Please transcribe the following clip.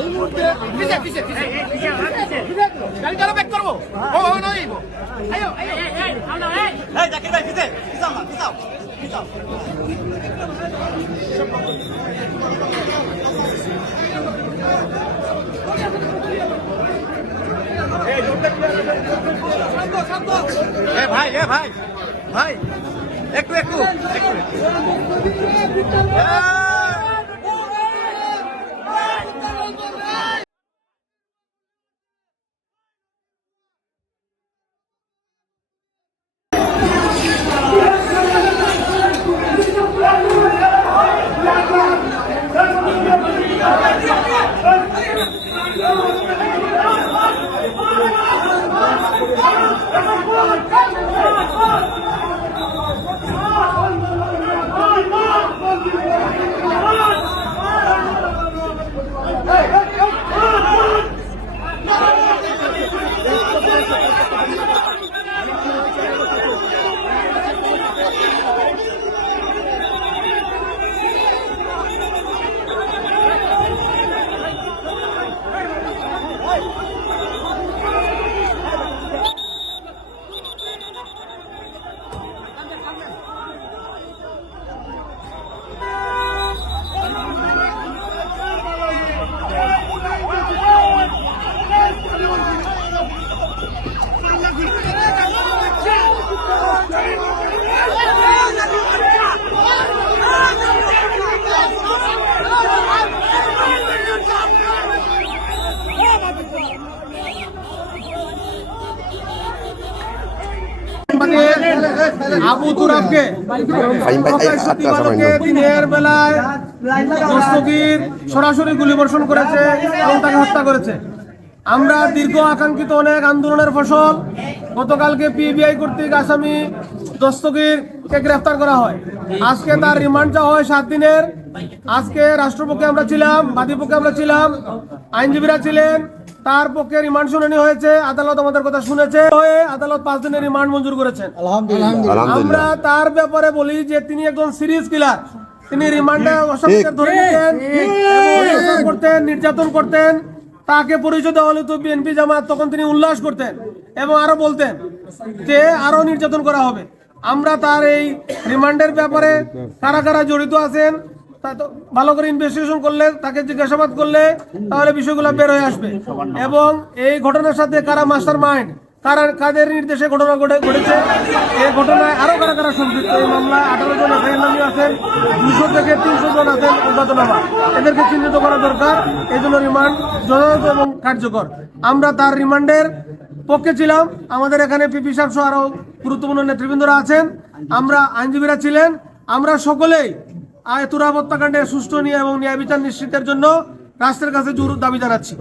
এই মুহূর্তে গাড়ি চালা ব্যাক করবো ভাই ভাই ভাই একটু একটু আবু তুরাবকে দিনের বেলায় দস্তগীর সরাসরি গুলিবর্ষণ করেছে এবং তাকে হত্যা করেছে। আমরা দীর্ঘ আকাঙ্ক্ষিত অনেক আন্দোলনের ফসল গতকালকে পিবিআই কর্তৃক আসামি দস্তগীরকে গ্রেফতার করা হয়। আজকে তার রিমান্ড চাওয়া হয় 7 দিনের। আজকে রাষ্ট্রপক্ষে আমরা ছিলাম, বাদীপক্ষে আমরা ছিলাম, আইনজীবীরা ছিলেন। তার পক্ষে রিমান্ড শুনানি হয়েছে, আদালত আমাদের কথা শুনেছে, আদালত 5 দিনের রিমান্ড মঞ্জুর করেছেন। আমরা তার ব্যাপারে বলি যে তিনি একজন সিরিয়াস কিলার। তিনি রিমান্ডে অসামিদের ধরে নিতেন, করতেন, নির্যাতন করতেন। তাকে পরিচয় দেওয়া হলে তো বিএনপি জামাত, তখন তিনি উল্লাস করতেন এবং আরো বলতেন যে আরো নির্যাতন করা হবে। আমরা তার এই রিমান্ডের ব্যাপারে কারা কারা জড়িত আছেন ভালো করে ইনভেস্টিগেশন করলে, তাকে জিজ্ঞাসাবাদ করলে তাহলে বিষয়গুলো বের হয়ে আসবে এবং এই ঘটনার সাথে কারা মাস্টার মাইন্ড, কাদের নির্দেশে ঘটনা ঘটেছে, এই ঘটনায় আরো কারা কারা সম্পৃক্ত। এই মামলায় 18 জন এফআইআর আছেন, 200 থেকে 300 জন আছেন অজ্ঞাতনামা। এদেরকে চিহ্নিত করা দরকার। এই জন্য রিমান্ড যথাযথ এবং কার্যকর। আমরা তার রিমান্ডের পক্ষে ছিলাম। আমাদের এখানে পিপি সাহেব সহ আরো গুরুত্বপূর্ণ নেতৃবৃন্দরা আছেন, আমরা আইনজীবীরা ছিলেন। আমরা সকলেই তুরাব হত্যাকাণ্ডের সুষ্ঠু নিয়ে এবং ন্যায় বিচার নিশ্চিতের জন্য রাষ্ট্রের কাছে জোর দাবি জানাচ্ছি।